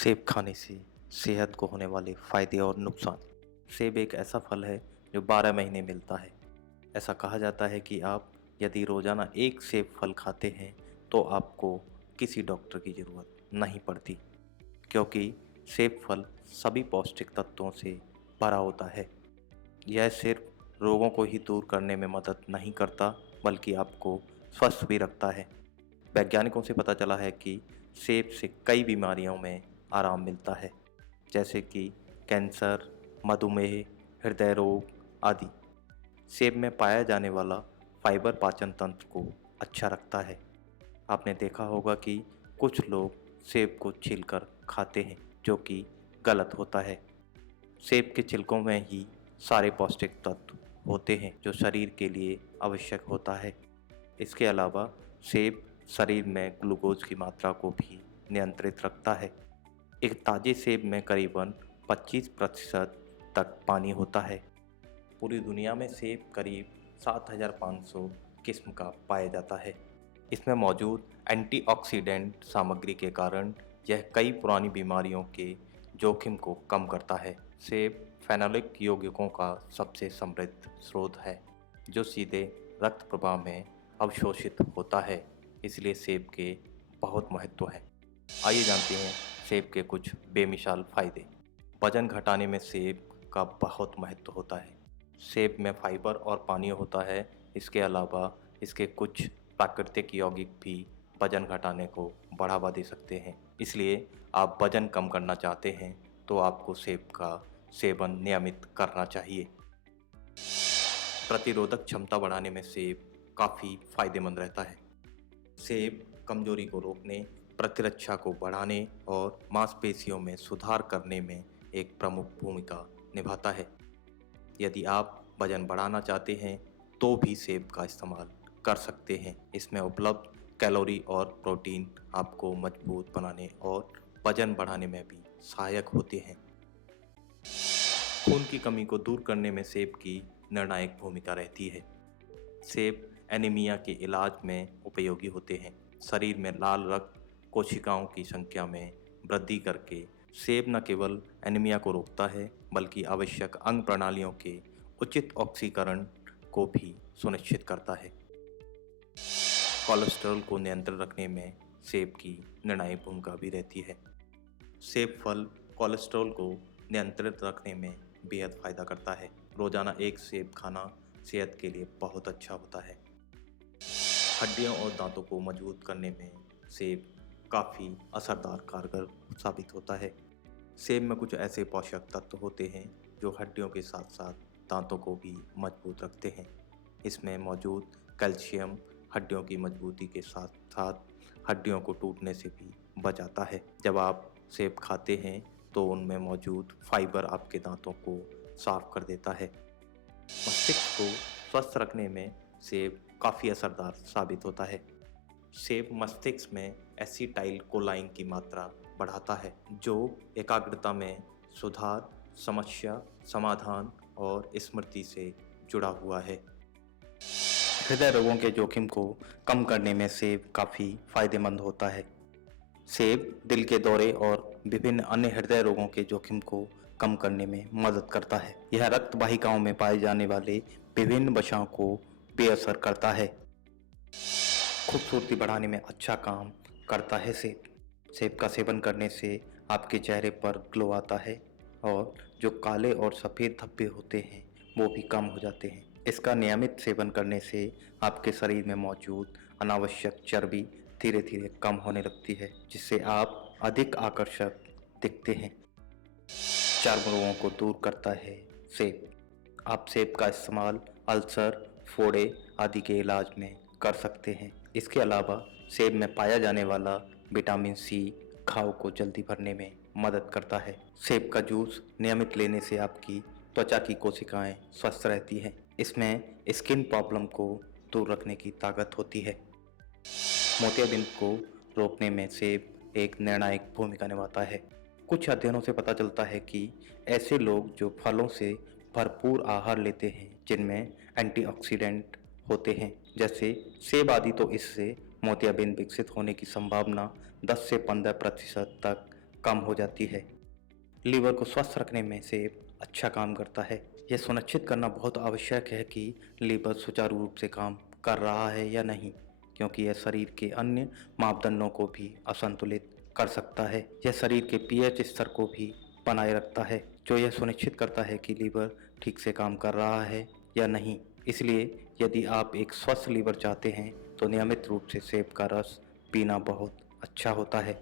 सेब खाने से सेहत को होने वाले फायदे और नुकसान। सेब एक ऐसा फल है जो 12 महीने मिलता है। ऐसा कहा जाता है कि आप यदि रोजाना एक सेब फल खाते हैं तो आपको किसी डॉक्टर की ज़रूरत नहीं पड़ती, क्योंकि सेब फल सभी पौष्टिक तत्वों से भरा होता है। यह सिर्फ रोगों को ही दूर करने में मदद नहीं करता, बल्कि आपको स्वस्थ भी रखता है। वैज्ञानिकों से पता चला है कि सेब से कई बीमारियों में आराम मिलता है, जैसे कि कैंसर, मधुमेह, हृदय रोग आदि। सेब में पाया जाने वाला फाइबर पाचन तंत्र को अच्छा रखता है। आपने देखा होगा कि कुछ लोग सेब को छीलकर खाते हैं, जो कि गलत होता है। सेब के छिलकों में ही सारे पौष्टिक तत्व होते हैं जो शरीर के लिए आवश्यक होता है। इसके अलावा सेब शरीर में ग्लूकोज की मात्रा को भी नियंत्रित रखता है। एक ताजे सेब में करीबन 25% तक पानी होता है। पूरी दुनिया में सेब करीब 7,500 किस्म का पाया जाता है। इसमें मौजूद एंटीऑक्सीडेंट सामग्री के कारण यह कई पुरानी बीमारियों के जोखिम को कम करता है। सेब फेनोलिक यौगिकों का सबसे समृद्ध स्रोत है, जो सीधे रक्त प्रवाह में अवशोषित होता है। इसलिए सेब के बहुत महत्व है। आइए जानते हैं सेब के कुछ बेमिसाल फायदे। वजन घटाने में सेब का बहुत महत्व होता है। सेब में फाइबर और पानी होता है। इसके अलावा इसके कुछ प्राकृतिक यौगिक भी वजन घटाने को बढ़ावा दे सकते हैं। इसलिए आप वजन कम करना चाहते हैं तो आपको सेब का सेवन नियमित करना चाहिए। प्रतिरोधक क्षमता बढ़ाने में सेब काफ़ी फायदेमंद रहता है। सेब कमजोरी को रोकने, प्रतिरक्षा को बढ़ाने और मांसपेशियों में सुधार करने में एक प्रमुख भूमिका निभाता है। यदि आप वजन बढ़ाना चाहते हैं तो भी सेब का इस्तेमाल कर सकते हैं। इसमें उपलब्ध कैलोरी और प्रोटीन आपको मजबूत बनाने और वजन बढ़ाने में भी सहायक होते हैं। खून की कमी को दूर करने में सेब की निर्णायक भूमिका रहती है। सेब एनीमिया के इलाज में उपयोगी होते हैं। शरीर में लाल रक्त कोशिकाओं की संख्या में वृद्धि करके सेब न केवल एनीमिया को रोकता है, बल्कि आवश्यक अंग प्रणालियों के उचित ऑक्सीकरण को भी सुनिश्चित करता है। कोलेस्ट्रॉल को नियंत्रण रखने में सेब की निर्णायक भूमिका भी रहती है। सेब फल कोलेस्ट्रॉल को नियंत्रित रखने में बेहद फायदा करता है। रोजाना एक सेब खाना सेहत के लिए बहुत अच्छा होता है। हड्डियों और दांतों को मजबूत करने में सेब काफ़ी असरदार कारगर साबित होता है। सेब में कुछ ऐसे पोषक तत्व होते हैं जो हड्डियों के साथ साथ दांतों को भी मजबूत रखते हैं। इसमें मौजूद कैल्शियम हड्डियों की मजबूती के साथ साथ हड्डियों को टूटने से भी बचाता है। जब आप सेब खाते हैं तो उनमें मौजूद फाइबर आपके दांतों को साफ कर देता है। मस्तिष्क को स्वस्थ रखने में सेब काफ़ी असरदार साबित होता है। सेब मस्तिष्क में एसिटाइल कोलाइन की मात्रा बढ़ाता है, जो एकाग्रता में सुधार, समस्या समाधान और स्मृति से जुड़ा हुआ है। हृदय रोगों के जोखिम को कम करने में सेब काफ़ी फायदेमंद होता है। सेब दिल के दौरे और विभिन्न अन्य हृदय रोगों के जोखिम को कम करने में मदद करता है। यह रक्त वाहिकाओं में पाए जाने वाले विभिन्न वसाओं को बेअसर करता है। खूबसूरती बढ़ाने में अच्छा काम करता है सेब। सेब का सेवन करने से आपके चेहरे पर ग्लो आता है और जो काले और सफ़ेद धब्बे होते हैं वो भी कम हो जाते हैं। इसका नियमित सेवन करने से आपके शरीर में मौजूद अनावश्यक चर्बी धीरे धीरे कम होने लगती है, जिससे आप अधिक आकर्षक दिखते हैं। चर्म रोगों को दूर करता है सेब। आप सेब का इस्तेमाल अल्सर, फोड़े आदि के इलाज में कर सकते हैं। इसके अलावा सेब में पाया जाने वाला विटामिन सी घाव को जल्दी भरने में मदद करता है। सेब का जूस नियमित लेने से आपकी त्वचा की कोशिकाएं स्वस्थ रहती हैं। इसमें स्किन प्रॉब्लम को दूर रखने की ताकत होती है। मोतियाबिंद को रोकने में सेब एक निर्णायक भूमिका निभाता है। कुछ अध्ययनों से पता चलता है कि ऐसे लोग जो फलों से भरपूर आहार लेते हैं जिनमें एंटीऑक्सीडेंट होते हैं, जैसे सेब आदि, तो इससे मोतियाबिंद विकसित होने की संभावना 10 से 15% तक कम हो जाती है। लीवर को स्वस्थ रखने में सेब अच्छा काम करता है। यह सुनिश्चित करना बहुत आवश्यक है कि लीवर सुचारू रूप से काम कर रहा है या नहीं, क्योंकि यह शरीर के अन्य मापदंडों को भी असंतुलित कर सकता है। यह शरीर के पीएच स्तर को भी बनाए रखता है, जो यह सुनिश्चित करता है कि लीवर ठीक से काम कर रहा है या नहीं। इसलिए यदि आप एक स्वस्थ लीवर चाहते हैं तो नियमित रूप से सेब का रस पीना बहुत अच्छा होता है।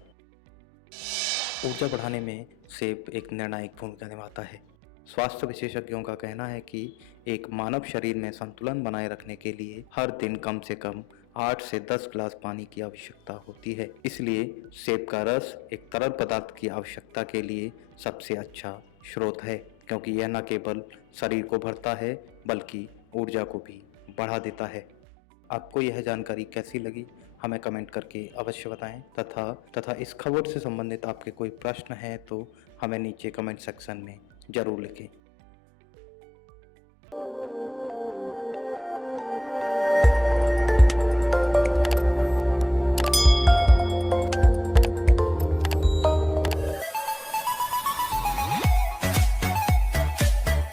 ऊर्जा बढ़ाने में सेब एक निर्णायक भूमिका निभाता है। स्वास्थ्य विशेषज्ञों का कहना है कि एक मानव शरीर में संतुलन बनाए रखने के लिए हर दिन कम से कम 8 से 10 गिलास पानी की आवश्यकता होती है। इसलिए सेब का रस एक तरल पदार्थ की आवश्यकता के लिए सबसे अच्छा स्रोत है, क्योंकि यह न केवल शरीर को भरता है बल्कि ऊर्जा को भी बढ़ा देता है। आपको यह जानकारी कैसी लगी हमें कमेंट करके अवश्य बताएं, तथा इस खबर से संबंधित आपके कोई प्रश्न हैं तो हमें नीचे कमेंट सेक्शन में ज़रूर लिखें।